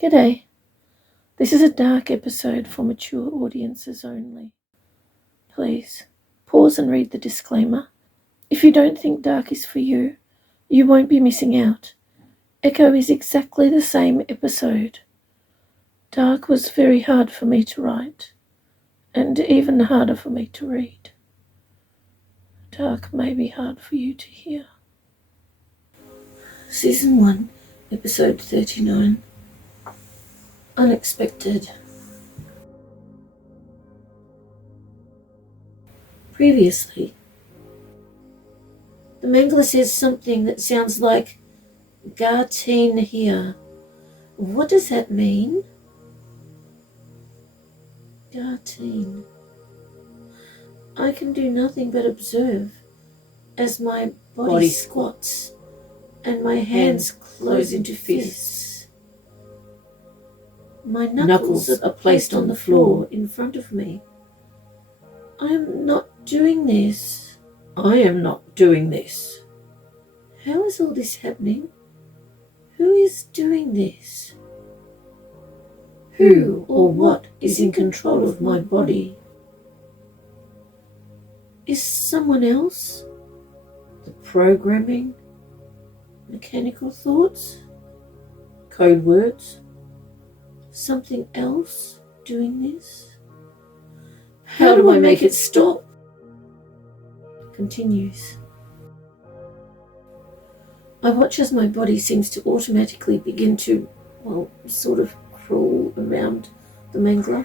G'day. This is a dark episode for mature audiences only. Please, pause and read the disclaimer. If you don't think dark is for you, you won't be missing out. Echo is exactly the same episode. Dark was very hard for me to write, and even harder for me to read. Dark may be hard for you to hear. Season 1, Episode 39. Unexpected. Previously, the Mangler says something that sounds like Garteen here. What does that mean? Garteen. I can do nothing but observe as my body squats and my hands close into fists. My knuckles are placed on the floor in front of me. I am not doing this. I am not doing this. How is all this happening? Who is doing this? Who or what is in control of my body? Is someone else? The programming? Mechanical thoughts? Code words? Something else doing this? How do I make it stop? Continues. I watch as my body seems to automatically begin to, sort of crawl around the Mangler.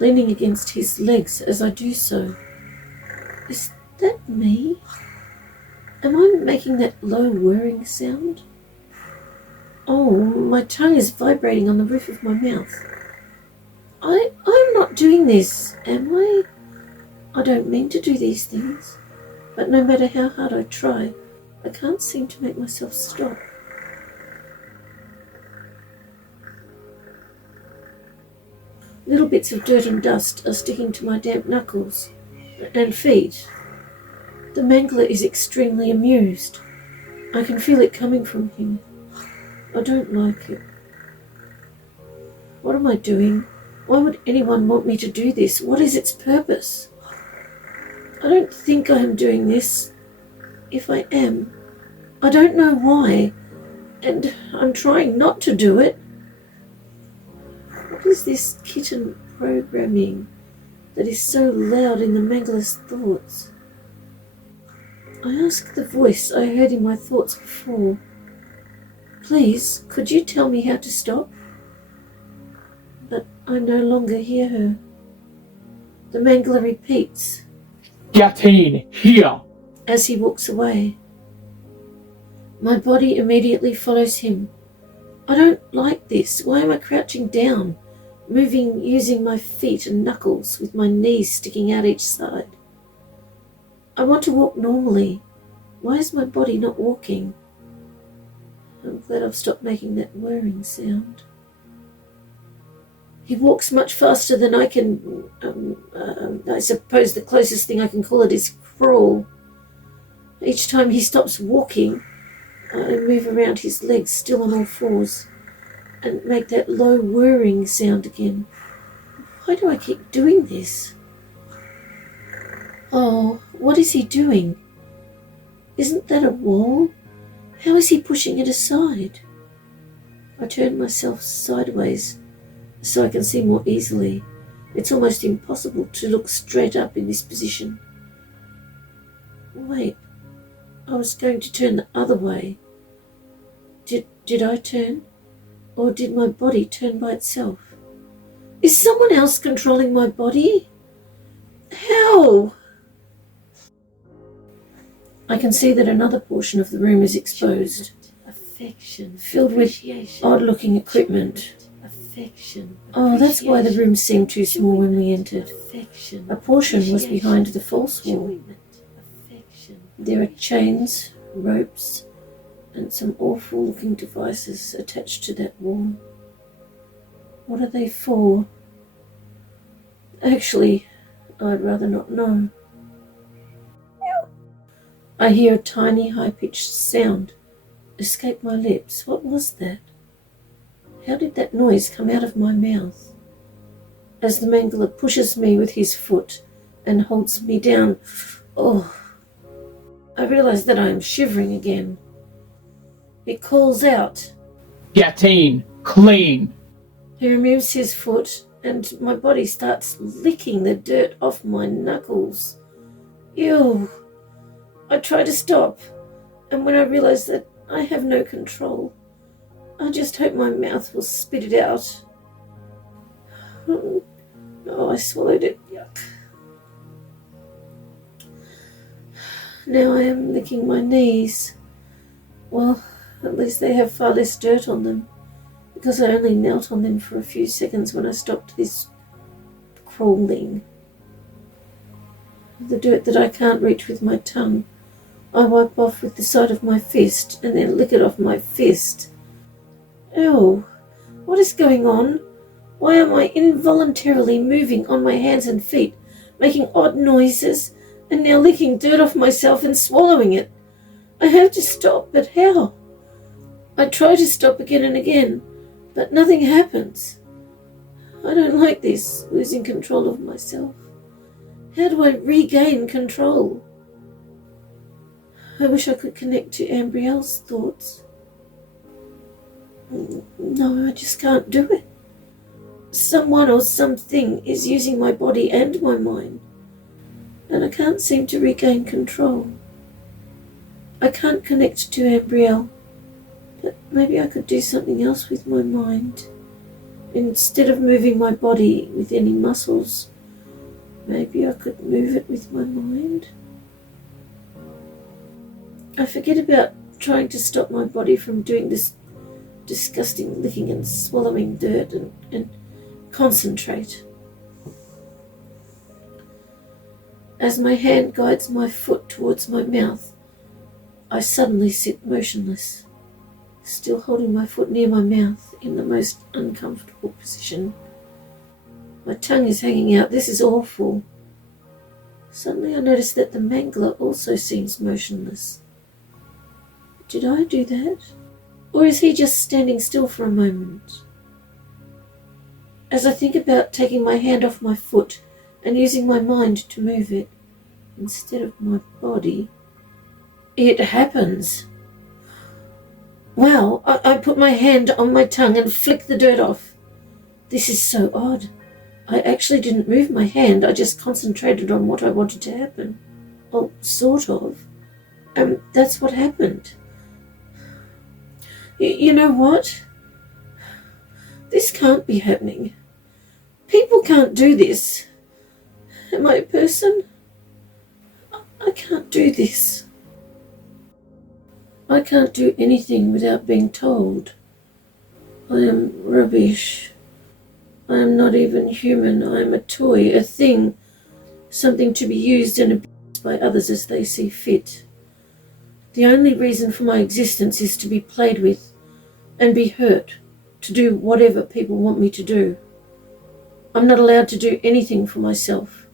Leaning against his legs as I do so. Is that me? Am I making that low whirring sound? Oh, my tongue is vibrating on the roof of my mouth. I'm not doing this, am I? I don't mean to do these things, but no matter how hard I try, I can't seem to make myself stop. Little bits of dirt and dust are sticking to my damp knuckles and feet. The Mangler is extremely amused. I can feel it coming from him. I don't like it. What am I doing? Why would anyone want me to do this? What is its purpose? I don't think I am doing this. If I am, I don't know why, and I'm trying not to do it. What is this kitten programming that is so loud in the Mangler's thoughts? I ask the voice I heard in my thoughts before. Please, could you tell me how to stop? But I no longer hear her. The Mangler repeats. Garteen here. As he walks away. My body immediately follows him. I don't like this. Why am I crouching down, moving using my feet and knuckles with my knees sticking out each side? I want to walk normally. Why is my body not walking? I'm glad I've stopped making that whirring sound. He walks much faster than I can, I suppose the closest thing I can call it is crawl. Each time he stops walking, I move around his legs still on all fours and make that low whirring sound again. Why do I keep doing this? Oh, what is he doing? Isn't that a wall? How is he pushing it aside? I turn myself sideways so I can see more easily. It's almost impossible to look straight up in this position. Wait, I was going to turn the other way. Did I turn? Or did my body turn by itself? Is someone else controlling my body? How? I can see that another portion of the room is exposed, affection, filled with odd-looking equipment. Affection. Oh, that's why the room seemed too small when we entered. A portion was behind the false wall. There are chains, ropes, and some awful-looking devices attached to that wall. What are they for? Actually, I'd rather not know. I hear a tiny, high-pitched sound escape my lips. What was that? How did that noise come out of my mouth? As the mangler pushes me with his foot and holds me down, I realize that I am shivering again. It calls out, Getting clean. He removes his foot and my body starts licking the dirt off my knuckles. Ew! I try to stop, and when I realize that I have no control, I just hope my mouth will spit it out. Oh, I swallowed it. Yuck. Now I am licking my knees. Well, at least they have far less dirt on them, because I only knelt on them for a few seconds when I stopped this crawling. The dirt that I can't reach with my tongue, I wipe off with the side of my fist and then lick it off my fist. Ew, what is going on? Why am I involuntarily moving on my hands and feet, making odd noises, and now licking dirt off myself and swallowing it? I have to stop, but how? I try to stop again and again, but nothing happens. I don't like this, losing control of myself. How do I regain control? I wish I could connect to Ambrielle's thoughts. No, I just can't do it. Someone or something is using my body and my mind, and I can't seem to regain control. I can't connect to Ambrielle, but maybe I could do something else with my mind. Instead of moving my body with any muscles, maybe I could move it with my mind. I forget about trying to stop my body from doing this disgusting licking and swallowing dirt and concentrate. As my hand guides my foot towards my mouth, I suddenly sit motionless, still holding my foot near my mouth in the most uncomfortable position. My tongue is hanging out. This is awful. Suddenly I notice that the mangler also seems motionless. Did I do that? Or is he just standing still for a moment? As I think about taking my hand off my foot and using my mind to move it instead of my body, it happens. Wow, I put my hand on my tongue and flick the dirt off. This is so odd. I actually didn't move my hand, I just concentrated on what I wanted to happen. Well, sort of. That's what happened. You know what? This can't be happening. People can't do this. Am I a person? I can't do this. I can't do anything without being told. I am rubbish. I am not even human. I am a toy, a thing, something to be used and abused by others as they see fit. The only reason for my existence is to be played with and be hurt, to do whatever people want me to do. I'm not allowed to do anything for myself.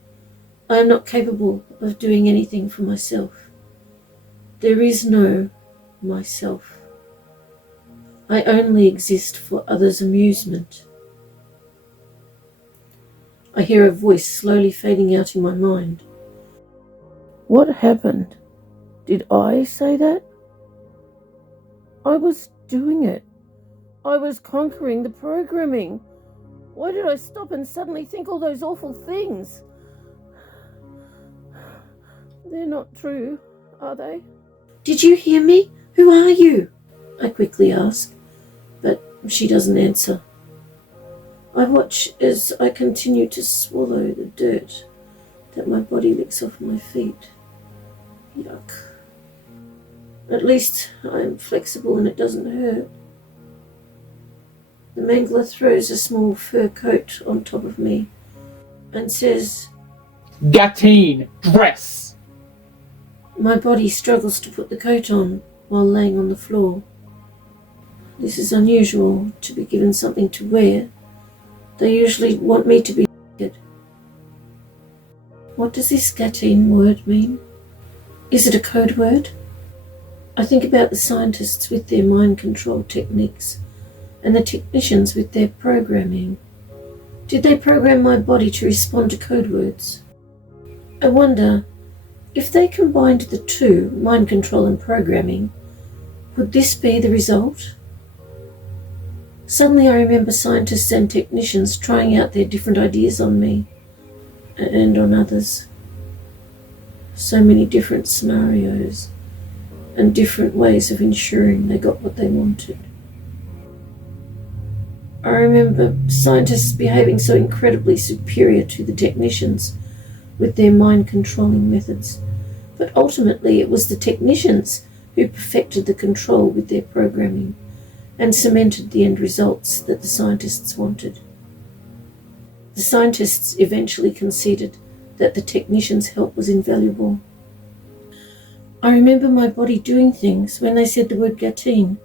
I am not capable of doing anything for myself. There is no myself. I only exist for others' amusement. I hear a voice slowly fading out in my mind. What happened? Did I say that? I was doing it. I was conquering the programming. Why did I stop and suddenly think all those awful things? They're not true, are they? Did you hear me? Who are you? I quickly ask, but she doesn't answer. I watch as I continue to swallow the dirt that my body licks off my feet. Yuck. At least I'm flexible and it doesn't hurt. The mangler throws a small fur coat on top of me and says, Getting dress. My body struggles to put the coat on while laying on the floor. This is unusual, to be given something to wear. They usually want me to be naked. What does this Gatine word mean? Is it a code word? I think about the scientists with their mind control techniques and the technicians with their programming. Did they program my body to respond to code words? I wonder, if they combined the two, mind control and programming, would this be the result? Suddenly I remember scientists and technicians trying out their different ideas on me and on others. So many different scenarios and different ways of ensuring they got what they wanted. I remember scientists behaving so incredibly superior to the technicians with their mind-controlling methods, but ultimately it was the technicians who perfected the control with their programming and cemented the end results that the scientists wanted. The scientists eventually conceded that the technicians' help was invaluable. I remember my body doing things when they said the word Gatine,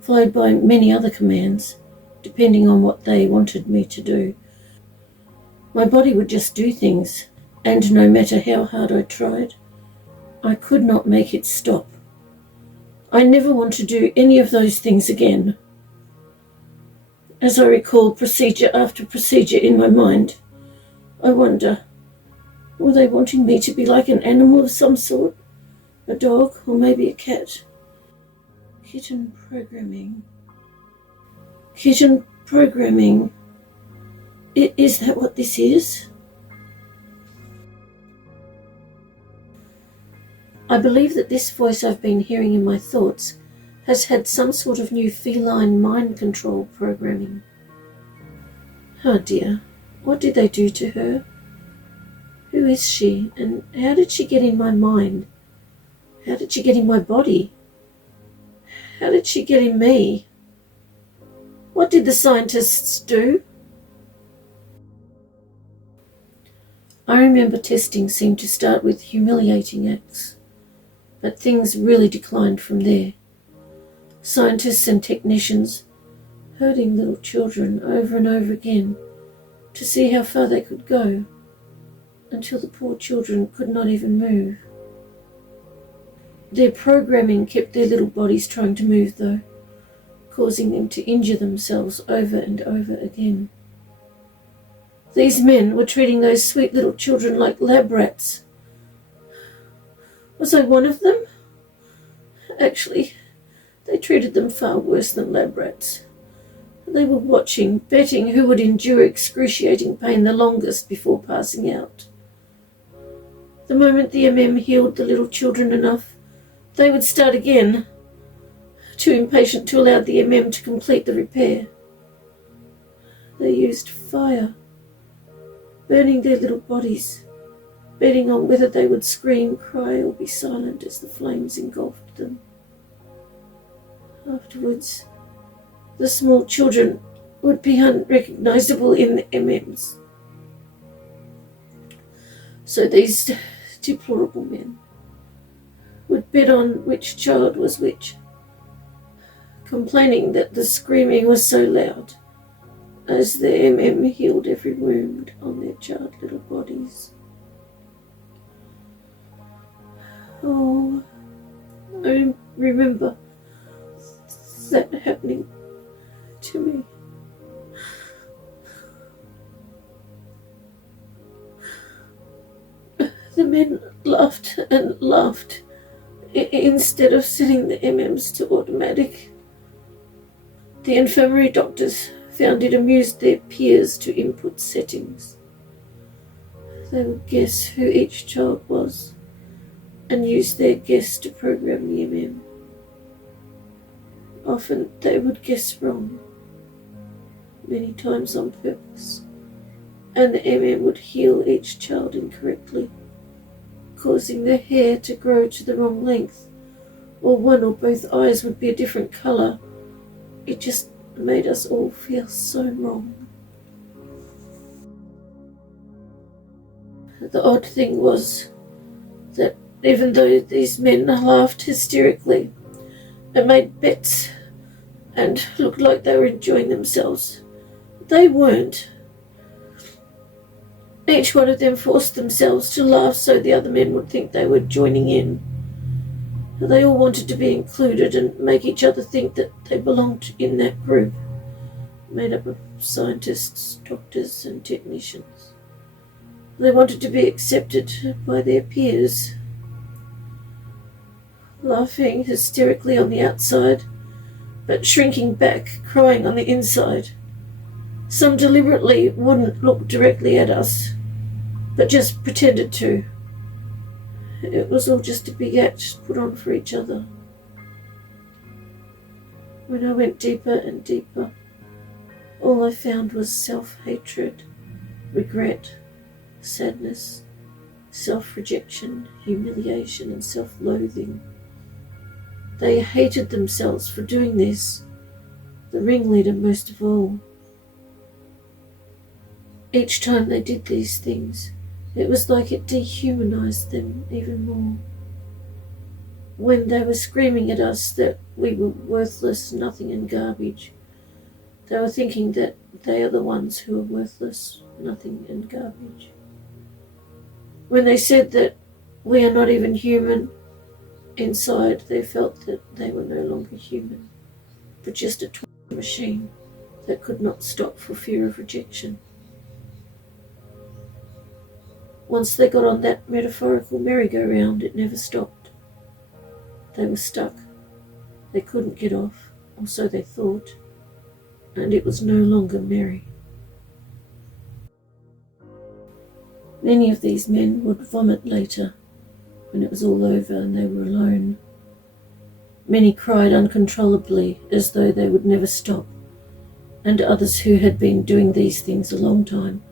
followed by many other commands, depending on what they wanted me to do. My body would just do things, and no matter how hard I tried, I could not make it stop. I never want to do any of those things again. As I recall procedure after procedure in my mind, I wonder, were they wanting me to be like an animal of some sort? A dog, or maybe a cat? Kitten programming. Kitten programming. Is that what this is? I believe that this voice I've been hearing in my thoughts has had some sort of new feline mind control programming. Oh dear, what did they do to her? Who is she, and how did she get in my mind? How did she get in my body? How did she get in me? What did the scientists do? I remember testing seemed to start with humiliating acts, but things really declined from there. Scientists and technicians hurting little children over and over again to see how far they could go, until the poor children could not even move. Their programming kept their little bodies trying to move though, causing them to injure themselves over and over again. These men were treating those sweet little children like lab rats. Was I one of them? Actually, they treated them far worse than lab rats. They were watching, betting who would endure excruciating pain the longest before passing out. The moment the MM healed the little children enough, they would start again, too impatient to allow the MM to complete the repair. They used fire, burning their little bodies, betting on whether they would scream, cry, or be silent as the flames engulfed them. Afterwards, the small children would be unrecognizable in the MMs. So these deplorable men would bet on which child was which, complaining that the screaming was so loud as the MM healed every wound on their charred little bodies. Oh, I remember that happening to me. The men laughed and laughed instead of setting the MMs to automatic. The infirmary doctors found it amused their peers to input settings. They would guess who each child was and use their guess to program the MM. Often they would guess wrong, many times on purpose, and the MM would heal each child incorrectly, causing their hair to grow to the wrong length, or one or both eyes would be a different colour. It just made us all feel so wrong. The odd thing was that even though these men laughed hysterically and made bets and looked like they were enjoying themselves, they weren't. Each one of them forced themselves to laugh so the other men would think they were joining in. They all wanted to be included and make each other think that they belonged in that group, made up of scientists, doctors and technicians. They wanted to be accepted by their peers, laughing hysterically on the outside, but shrinking back, crying on the inside. Some deliberately wouldn't look directly at us, but just pretended to. It was all just a big act put on for each other. When I went deeper and deeper, all I found was self-hatred, regret, sadness, self-rejection, humiliation and self-loathing. They hated themselves for doing this, the ringleader most of all. Each time they did these things, it was like it dehumanized them even more. When they were screaming at us that we were worthless, nothing and garbage, they were thinking that they are the ones who are worthless, nothing and garbage. When they said that we are not even human, inside they felt that they were no longer human, but just a toy machine that could not stop for fear of rejection. Once they got on that metaphorical merry-go-round, it never stopped. They were stuck. They couldn't get off, or so they thought, and it was no longer merry. Many of these men would vomit later, when it was all over and they were alone. Many cried uncontrollably, as though they would never stop, and others who had been doing these things a long time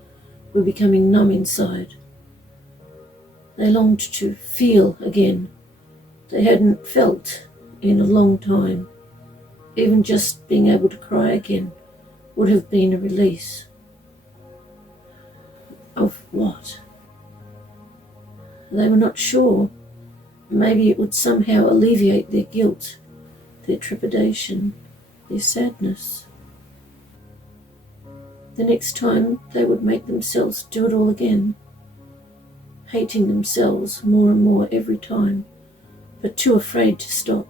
were becoming numb inside. They longed to feel again. They hadn't felt in a long time. Even just being able to cry again would have been a release. Of what? They were not sure. Maybe it would somehow alleviate their guilt, their trepidation, their sadness. The next time they would make themselves do it all again, hating themselves more and more every time, but too afraid to stop,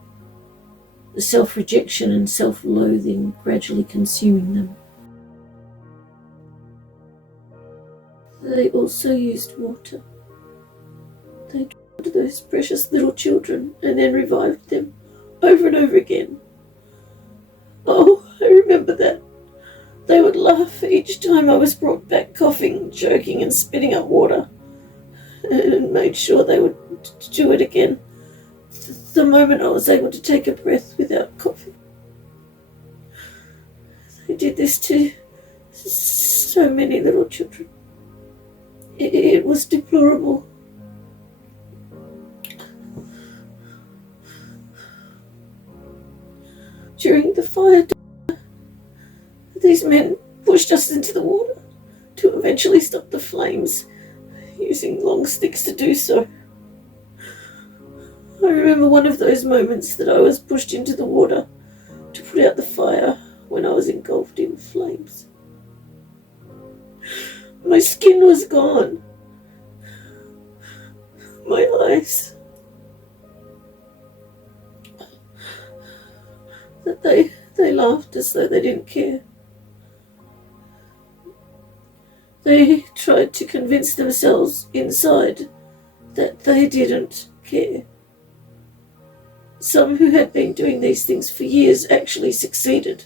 the self-rejection and self-loathing gradually consuming them. They also used water. They drowned those precious little children and then revived them over and over again. Oh, I remember that. They would laugh each time I was brought back coughing, choking and spitting up water, and made sure they would do it again the moment I was able to take a breath without coughing. They did this to so many little children. It was deplorable. During the fire, these men pushed us into the water to eventually stop the flames, using long sticks to do so. I remember one of those moments that I was pushed into the water to put out the fire when I was engulfed in flames. My skin was gone. My eyes. They laughed as though they didn't care. They tried to convince themselves inside that they didn't care. Some who had been doing these things for years actually succeeded.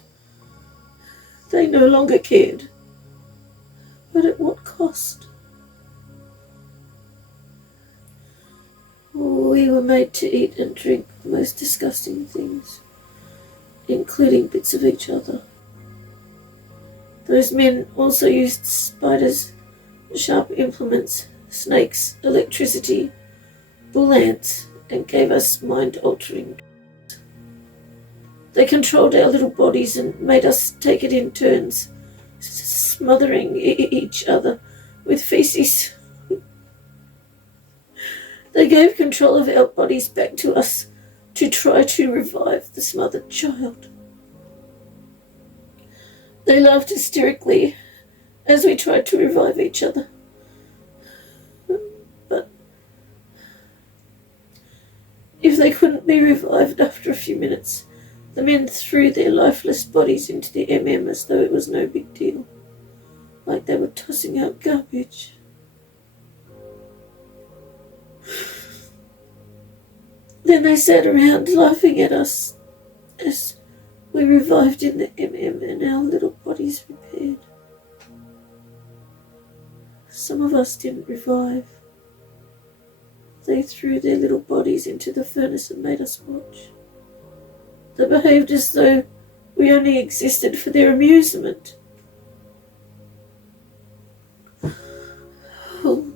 They no longer cared. But at what cost? We were made to eat and drink the most disgusting things, including bits of each other. Those men also used spiders, sharp implements, snakes, electricity, bull ants, and gave us mind-altering drugs. They controlled our little bodies and made us take it in turns, smothering each other with feces. They gave control of our bodies back to us to try to revive the smothered child. They laughed hysterically as we tried to revive each other. But If they couldn't be revived after a few minutes, the men threw their lifeless bodies into the as though it was no big deal, like they were tossing out garbage. Then they sat around laughing at us as we revived in the and our little bodies repaired. Some of us didn't revive. They threw their little bodies into the furnace and made us watch. They behaved as though we only existed for their amusement. Oh.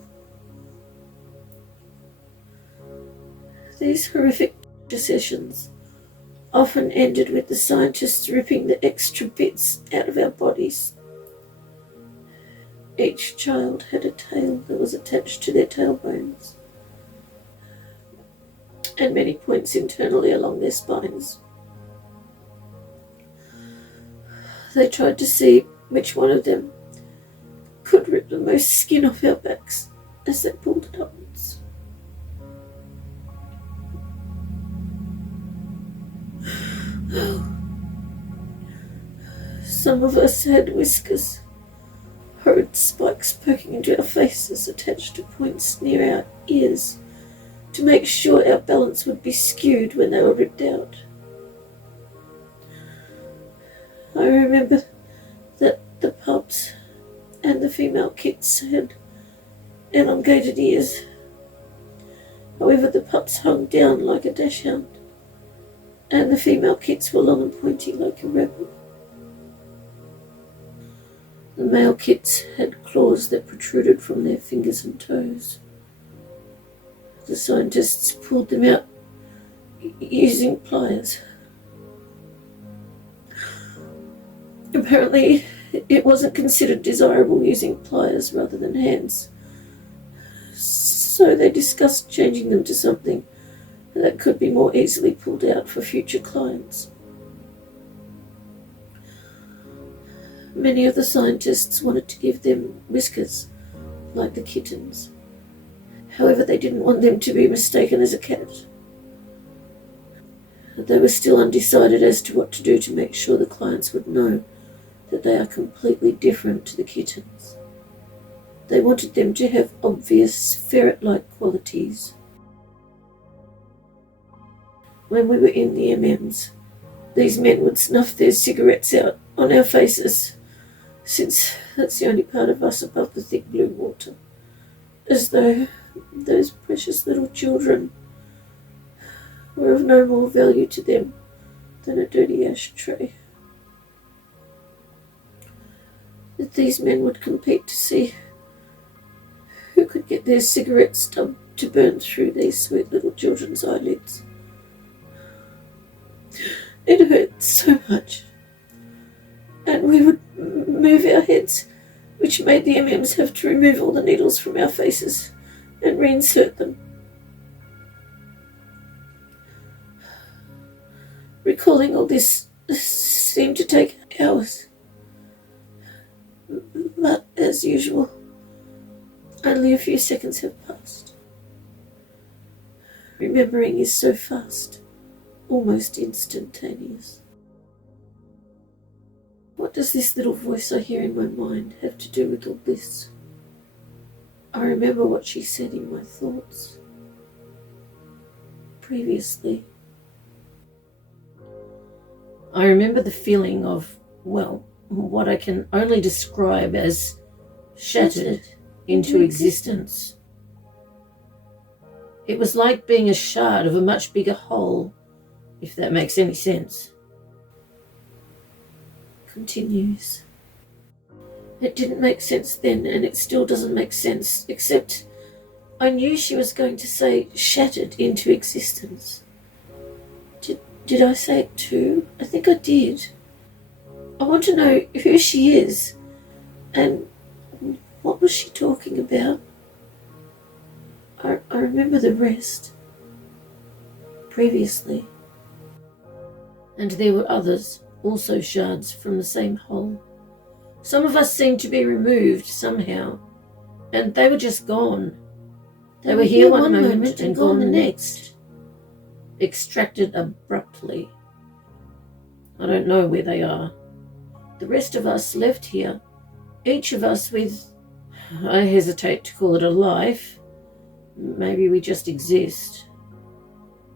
These horrific sessions often ended with the scientists ripping the extra bits out of our bodies. Each child had a tail that was attached to their tailbones, and many points internally along their spines. They tried to see which one of them could rip the most skin off our backs as they pulled it upwards. Some of us had whiskers, horrid spikes poking into our faces attached to points near our ears to make sure our balance would be skewed when they were ripped out. I remember that the pups and the female kits had elongated ears. However, the pups hung down like a dachshund, and the female kits were long and pointy like a rebel. The male kits had claws that protruded from their fingers and toes. The scientists pulled them out using pliers. Apparently, it wasn't considered desirable using pliers rather than hands, so they discussed changing them to something that could be more easily pulled out for future clients. Many of the scientists wanted to give them whiskers, like the kittens. However, they didn't want them to be mistaken as a cat. They were still undecided as to what to do to make sure the clients would know that they are completely different to the kittens. They wanted them to have obvious ferret-like qualities. When we were in the these men would snuff their cigarettes out on our faces, since that's the only part of us above the thick blue water, as though those precious little children were of no more value to them than a dirty ashtray. That these men would compete to see who could get their cigarette stub to burn through these sweet little children's eyelids. It hurt so much, and we would move our heads, which made the have to remove all the needles from our faces and reinsert them. Recalling all this seemed to take hours, but as usual, only a few seconds have passed. Remembering is so fast, almost instantaneous. What does this little voice I hear in my mind have to do with all this? I remember what she said in my thoughts. Previously, I remember the feeling of, well, what I can only describe as shattered into existence. It was like being a shard of a much bigger whole, if that makes any sense. Continues. It didn't make sense then, and it still doesn't make sense, except I knew she was going to say shattered into existence. Did I say it too? I think I did. I want to know who she is, and what was she talking about? I remember the rest. Previously. And there were others, also shards from the same hole. Some of us seemed to be removed somehow, and they were just gone. They were here one moment and gone the next. extracted abruptly. I don't know where they are. The rest of us left here, each of us with, I hesitate to call it a life. Maybe we just exist.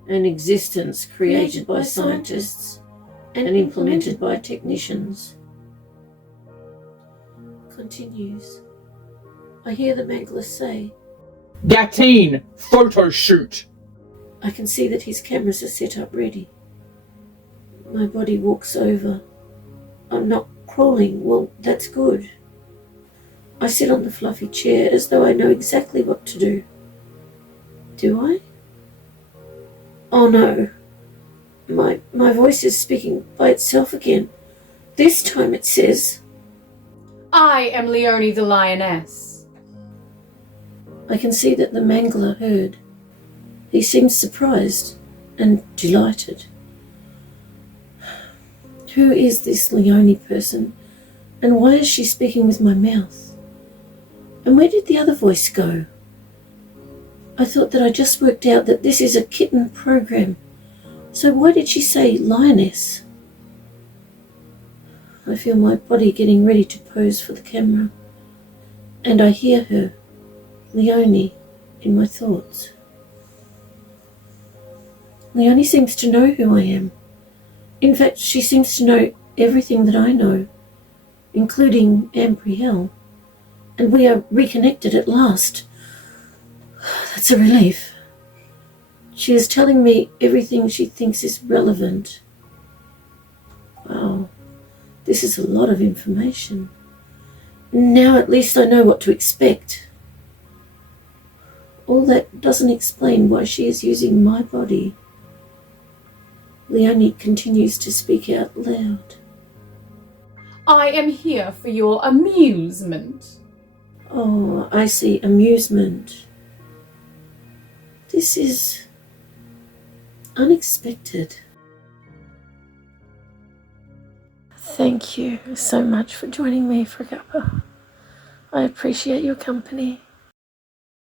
An existence created by scientists and implemented by technicians. Continues. I hear the Mangler say, Gatine, photo shoot. I can see that his cameras are set up ready. My body walks over. I'm not crawling. Well, that's good. I sit on the fluffy chair as though I know exactly what to do. Do I? Oh no. My voice is speaking by itself again. This time it says, I am Leonie the Lioness. I can see that the Mangler heard. He seems surprised and delighted. Who is this Leonie person, and why is she speaking with my mouth? And where did the other voice go? I thought that I just worked out that this is a kitten program. So why did she say lioness? I feel my body getting ready to pose for the camera, and I hear her, Leonie, in my thoughts. Leonie seems to know who I am. In fact, she seems to know everything that I know, including Ambrielle, and we are reconnected at last. That's a relief. She is telling me everything she thinks is relevant. Wow, this is a lot of information. Now at least I know what to expect. All that doesn't explain why she is using my body. Leonie continues to speak out loud. I am here for your amusement. Oh, I see. Amusement. This is unexpected. Thank you so much for joining me for a cuppa. I appreciate your company.